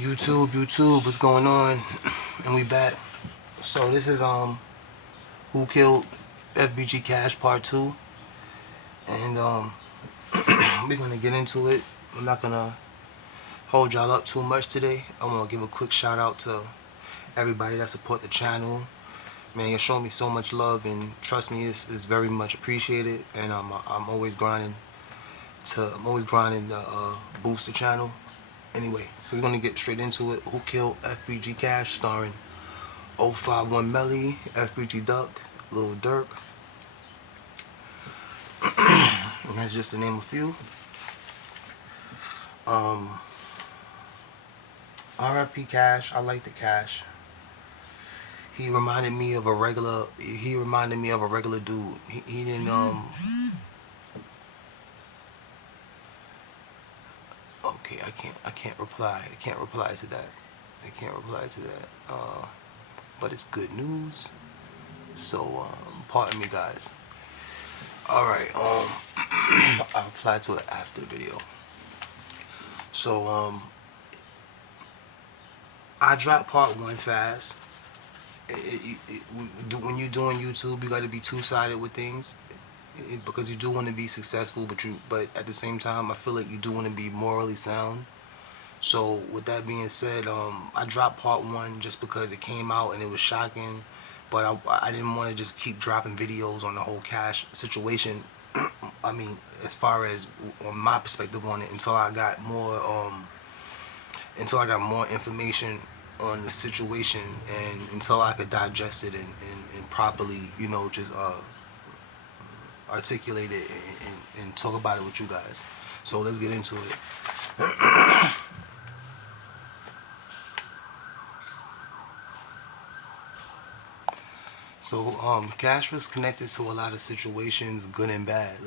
YouTube, what's going on? And we back. So this is Who Killed FBG Cash Part 2. And we're gonna get into it. I'm not gonna hold y'all up too much today. I wanna give a quick shout out to everybody that support the channel. Man, you're showing me so much love, and trust me, it's very much appreciated. And I'm always grinding to boost the channel. Anyway, so we're gonna get straight into it. Who Killed FBG Cash, starring 051 Melly, FBG Duck, Lil Durk. And that's just to name a few. RIP Cash. I like the Cash. He reminded me of a regular dude. He didn't okay, I can't reply. I can't reply to that. But it's good news. So pardon me, guys. Alright, I'll reply to it after the video. So I dropped part 1 fast. When you're doing YouTube, you got to be two-sided with things, because you do want to be successful, but at the same time, I feel like you do want to be morally sound. So with that being said, I dropped part 1 just because it came out and it was shocking, but I didn't want to just keep dropping videos on the whole Cash situation. I mean, as far as on my perspective on it, until I got more information on the situation, and until I could digest it and properly, just articulate it and talk about it with you guys. So let's get into it. So Cash was connected to a lot of situations, good and bad.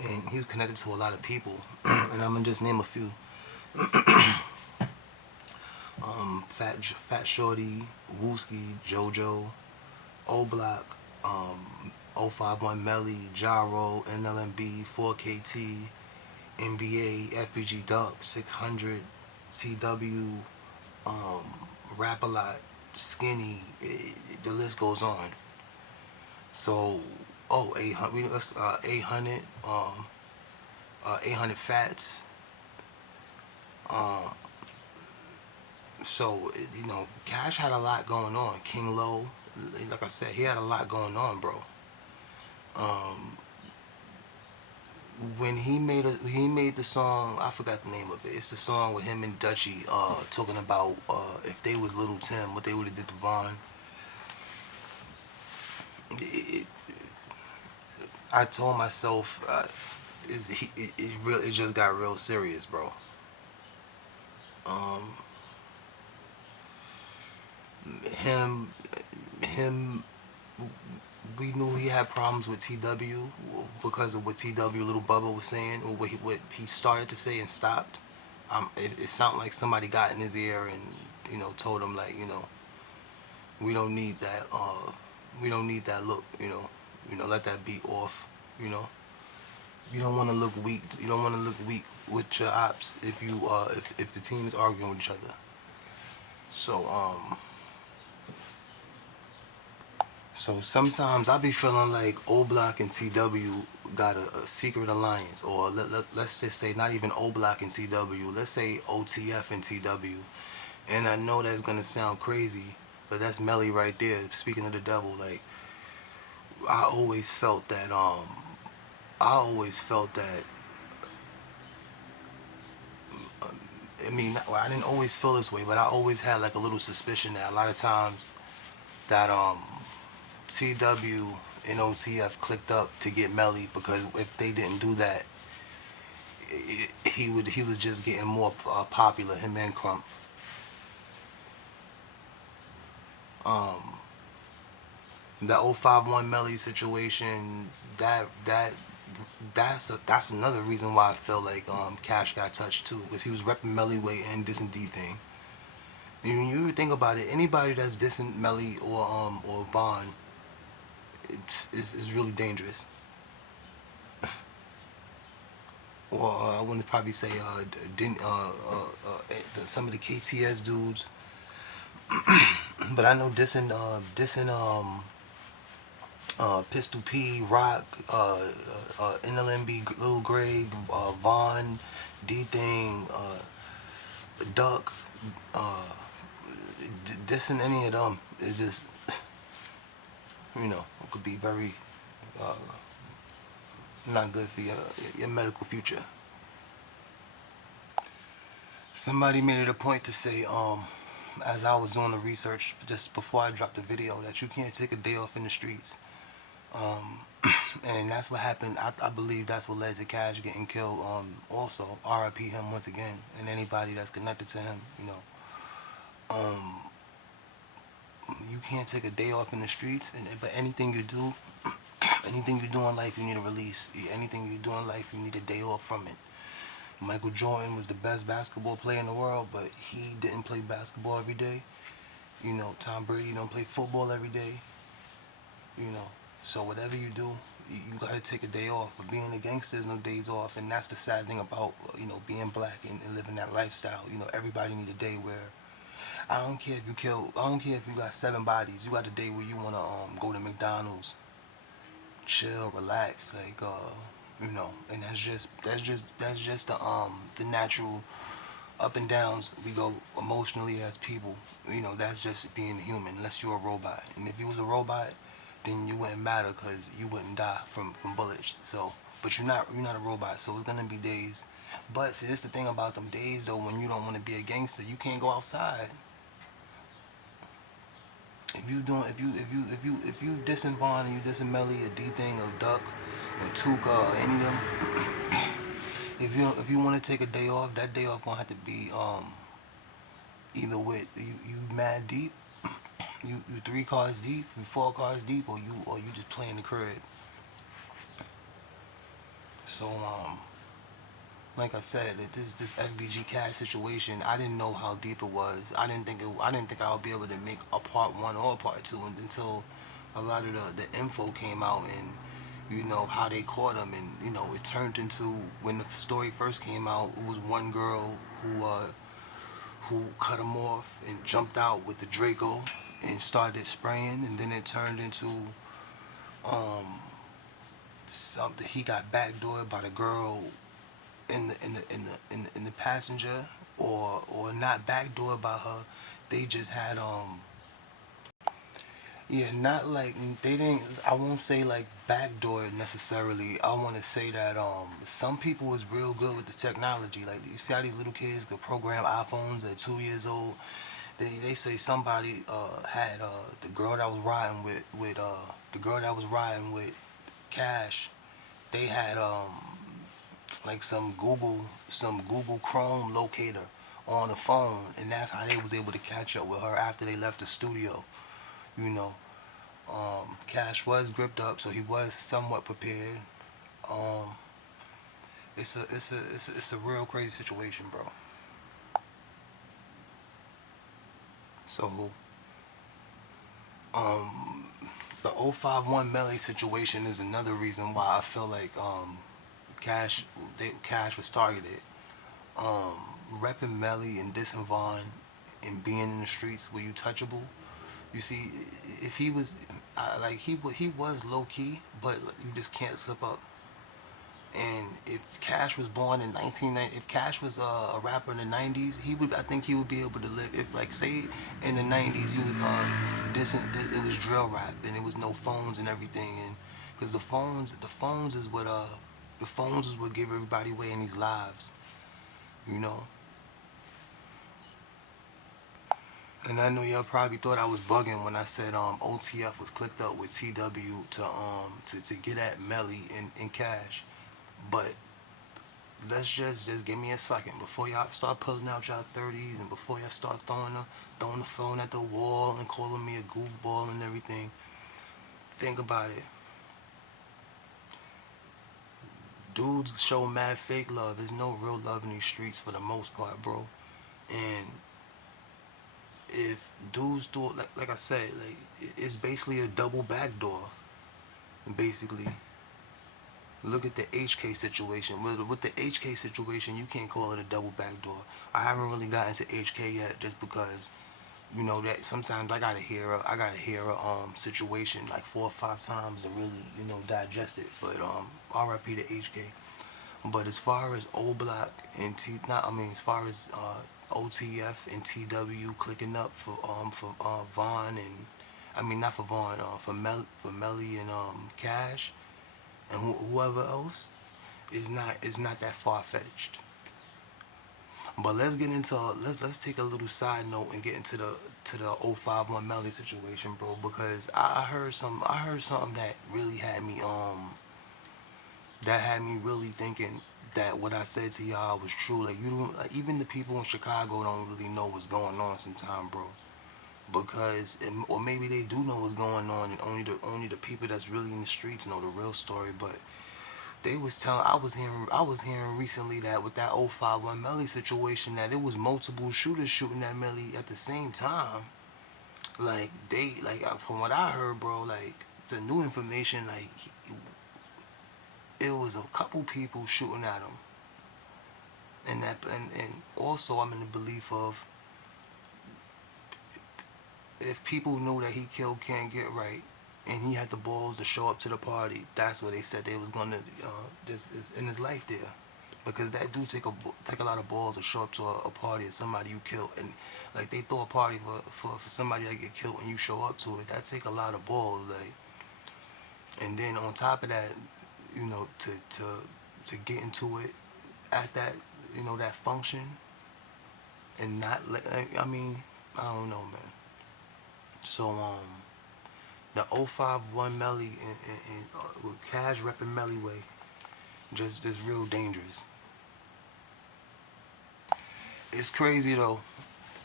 And he was connected to a lot of people, and I'm gonna just name a few. Fat Shorty, Wooski, JoJo, O Block, 051 Melly, Jaro, NLMB, 4KT, NBA, FBG Duck, 600, TW, Rap a Lot, Skinny, the list goes on. So, 800, 800 Fats. So, Cash had a lot going on. King Low, like I said, he had a lot going on, bro. When he made the song, I forgot the name of it. It's the song with him and Dutchy, talking about if they was Little Tim, what they would have did to Vaughn. I told myself, it just got real serious, bro. Him, we knew he had problems with TW because of what TW Little Bubba was saying, or what he started to say and stopped. It sounded like somebody got in his ear and told him, like, we don't need that look, let that beat off. You don't want to look weak. You don't want to look weak with your ops if if the team is arguing with each other. So sometimes I be feeling like O Block and TW got a secret alliance, or let's just say not even O Block and TW. Let's say OTF and TW. And I know that's gonna sound crazy, but that's Melly right there. Speaking of the devil, like, I always felt that I mean, well, I didn't always feel this way, but I always had like a little suspicion that a lot of times that TW and OTF clicked up to get Melly, because if they didn't do that, he was just getting more popular, him and Crump. The 051 Melly situation, that's another reason why I feel like Cash got touched too, because he was repping Melly Way and dissing D-Thing. When you think about it, anybody that's dissing Melly or Vaughn, it's really dangerous. Or I want to probably say some of the KTS dudes. But I know Pistol P, Rock, NLMB, Lil Greg, Vaughn, D Thing, Duck, uh, dissing any of them is just, it could be very uh, not good for your medical future. Somebody made it a point to say, as I was doing the research just before I dropped the video, that you can't take a day off in the streets. Um, and that's what happened. I believe that's what led to Cash getting killed. Also, RIP him once again, and anybody that's connected to him. Um, you can't take a day off in the streets, but anything you do, anything you do in life, you need a release. Anything you do in life, you need a day off from it. Michael Jordan was the best basketball player in the world, but he didn't play basketball every day. Tom Brady don't play football every day. So whatever you do, you gotta take a day off. But being a gangster is no days off, and that's the sad thing about being black and living that lifestyle. Everybody need a day where I don't care if you kill. I don't care if you got 7 bodies. You got a day where you wanna go to McDonald's, chill, relax, and that's just the natural up and downs we go emotionally as people. That's just being human. Unless you're a robot, and if you was a robot, then you wouldn't matter because you wouldn't die from bullets. So, but you're not a robot. So it's gonna be days. But see, this the thing about them days though. When you don't want to be a gangster, you can't go outside. If you dissing Vaughn and you dissing Melly or D Thing or Duck or Tuka or any of them, if you want to take a day off, that day off gonna have to be either with you mad deep, you 3 cars deep, you 4 cars deep, or you just playing the crib. So like I said, this FBG Cash situation, I didn't know how deep it was. I didn't think I would be able to make a part 1 or a part 2 until a lot of the info came out, and how they caught him, and it turned into, when the story first came out, it was one girl who cut him off and jumped out with the Draco and started spraying, and then it turned into something. He got backdoored by the girl in the passenger, or not backdoored by her. They just had yeah, not like they didn't. I won't say like backdoor necessarily. I want to say that some people was real good with the technology. Like, you see how these little kids could program iPhones at 2 years old. They say somebody had the girl that was riding with the girl that was riding with Cash. They had like some Google Chrome locator on the phone, and that's how they was able to catch up with her after they left the studio. You know, Cash was gripped up, so he was somewhat prepared. Um, it's a real crazy situation, bro. So, um, the 051 Melee situation is another reason why I feel like Cash was targeted. Um, Repping Melly and dissing Vaughn and being in the streets where you touchable. You see, if he was like he was low key, but you just can't slip up. And if Cash was born in 1990, if Cash was a rapper in the 90s, I think he would be able to live. If, like, say in the 90s he was it was drill rap and it was no phones and everything, and because the phones is what give everybody away in these lives, you know. And I know y'all probably thought I was bugging when I said OTF was clicked up with TW to get at Melly and Cash. But let's just give me a second before y'all start pulling out y'all 30s, and before y'all start throwing the phone at the wall and calling me a goofball and everything. Think about it. Dudes show mad fake love. There's no real love in these streets for the most part, bro. And if dudes do it, like I said, like, it's basically a double backdoor, basically. Look at the HK situation. With the HK situation, you can't call it a double backdoor. I haven't really gotten to HK yet, just because you know that sometimes I gotta hear a situation like 4 or 5 times to really digest it. But RIP to HK. But as far as O Block and as far as OTF and TW clicking up for Vaughn, and I mean not for Vaughn, for Melly and Cash and whoever else, is not that far fetched. But let's get into let's take a little side note and get into the 051 Melly situation, bro. Because I heard something that really had me really thinking that what I said to y'all was true. Like, you don't, like, even the people in Chicago don't really know what's going on sometimes, bro. Because or maybe they do know what's going on, and only the people that's really in the streets know the real story. But they was telling I was hearing recently that with that 051 Melly situation, that it was multiple shooters shooting at Melly at the same time. Like, from what I heard, bro, like the new information, like it was a couple people shooting at him. And also I'm in the belief of, if people knew that he killed Can't Get Right and he had the balls to show up to the party, that's what they said they was gonna just in his life there. Because that do take a lot of balls to show up to a party of somebody you killed. And like, they throw a party for somebody that get killed and you show up to it. That take a lot of balls, like. And then on top of that, to get into it at that that function, and not let, I mean, I don't know, man. So the 051 Melly and with Cash repping Melly way, just real dangerous. It's crazy though.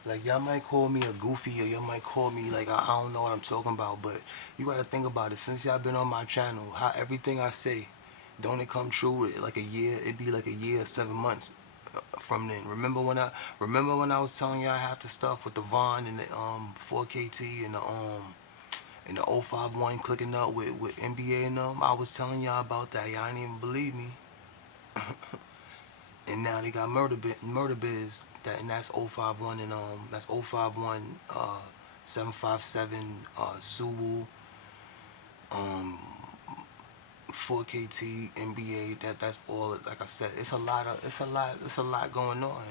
Like, y'all might call me a goofy, or y'all might call me like I don't know what I'm talking about, but you gotta think about it. Since y'all been on my channel, how everything I say, don't it come true? Like a year, it'd be like a year, 7 months from then. Remember when I was telling y'all half the stuff with the Vaughn and the 4KT and the 051 clicking up with NBA and them? I was telling y'all about that. Y'all didn't even believe me. And now they got murder biz, and that's 051, and that's 051 757 Suwu, um 4KT NBA. That's all. Like I said, it's a lot going on.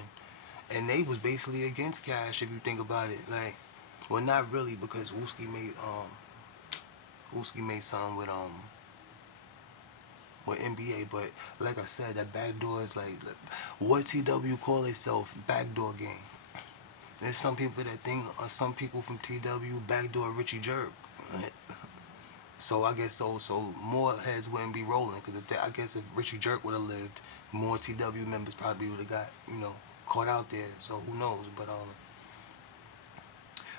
And they was basically against Cash, if you think about it. Like, well, not really, because Wooski made something with NBA. But like I said, that backdoor is like what TW call itself, backdoor game. There's some people that think, some people from TW backdoor Richie Jerk. Right? So I guess so more heads wouldn't be rolling, because I guess if Richie Jerk would have lived, more TW members probably would have got caught out there. So who knows? But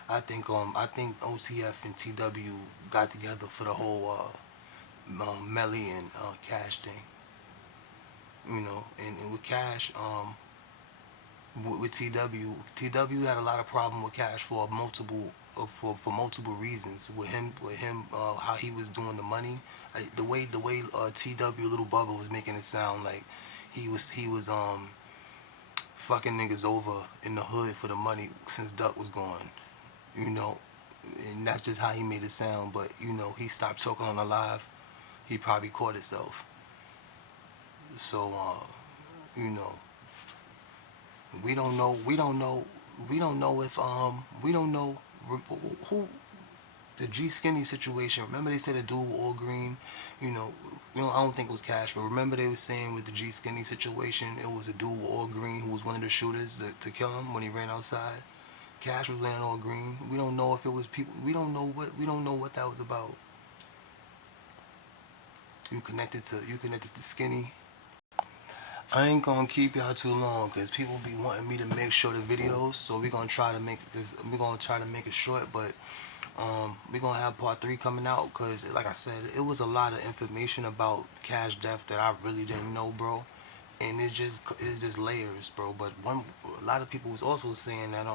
I think OTF and TW got together for the whole Melly and Cash thing. And with Cash, with TW had a lot of problem with Cash for multiple reasons. With him, how he was doing the money, the way TW Little Bubba was making it sound like he was fucking niggas over in the hood for the money since Duck was gone. you know, and that's just how he made it sound. But he stopped talking on the live. He probably caught himself. So you know, we don't know. We don't know if we don't know who the G Skinny situation. Remember they said a dude all green. I don't think it was Cash, but remember they were saying with the G Skinny situation, it was a dude all green who was one of the shooters to kill him when he ran outside. Cash was wearing all green. We don't know if it was people. We don't know what that was about. You connected to Skinny. I ain't gonna keep y'all too long because people be wanting me to make shorter videos. So we're gonna try to make this. We're gonna try to make it short, but we're gonna have part 3 coming out because, like I said, it was a lot of information about Cash death that I really didn't know, bro. And it's just layers, bro. But a lot of people was also saying that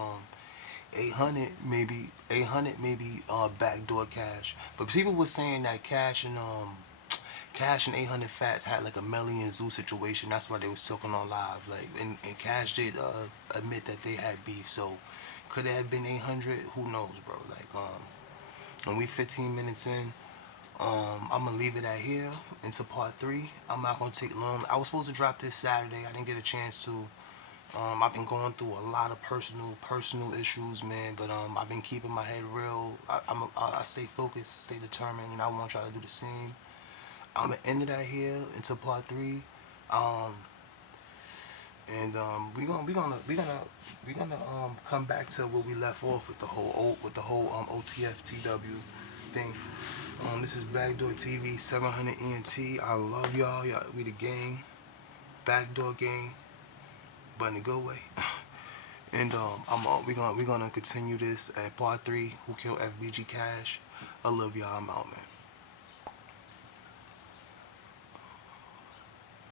800 maybe backdoor Cash. But people were saying that Cash and 800 Fats had like a Melly and Zoo situation. That's why they was talking on live. Like, and Cash did admit that they had beef. So, could it have been 800? Who knows, bro? Like, and we 15 minutes in. I'm gonna leave it at here into part 3. I'm not gonna take long. I was supposed to drop this Saturday. I didn't get a chance to. I've been going through a lot of personal issues, man. But I've been keeping my head real. I stay focused, stay determined, and I want y'all to do the same. I'm gonna end it out here into part 3, and we gonna come back to where we left off with the whole OTFTW thing. This is Backdoor TV 700 ENT. I love y'all. Y'all, we the gang, Backdoor gang, but in a good way. And we gonna continue this at part 3. Who killed FBG Cash? I love y'all. I'm out, man.